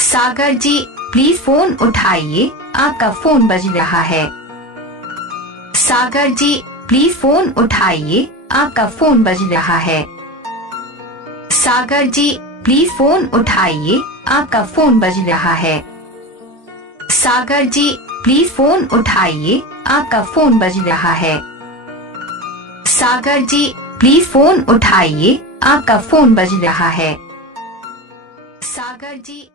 Sagar ji please phone उठाइए, आपका phone बज रहा है। सागर जी प्लीज फोन उठाइए, आपका फोन बज रहा है। सागर जी प्लीज फोन उठाइए, आपका फोन बज रहा है। सागर जी प्लीज फोन उठाइए, आपका फोन बज रहा है। सागर जी प्लीज फोन उठाइए, आपका फोन बज रहा है। सागर जी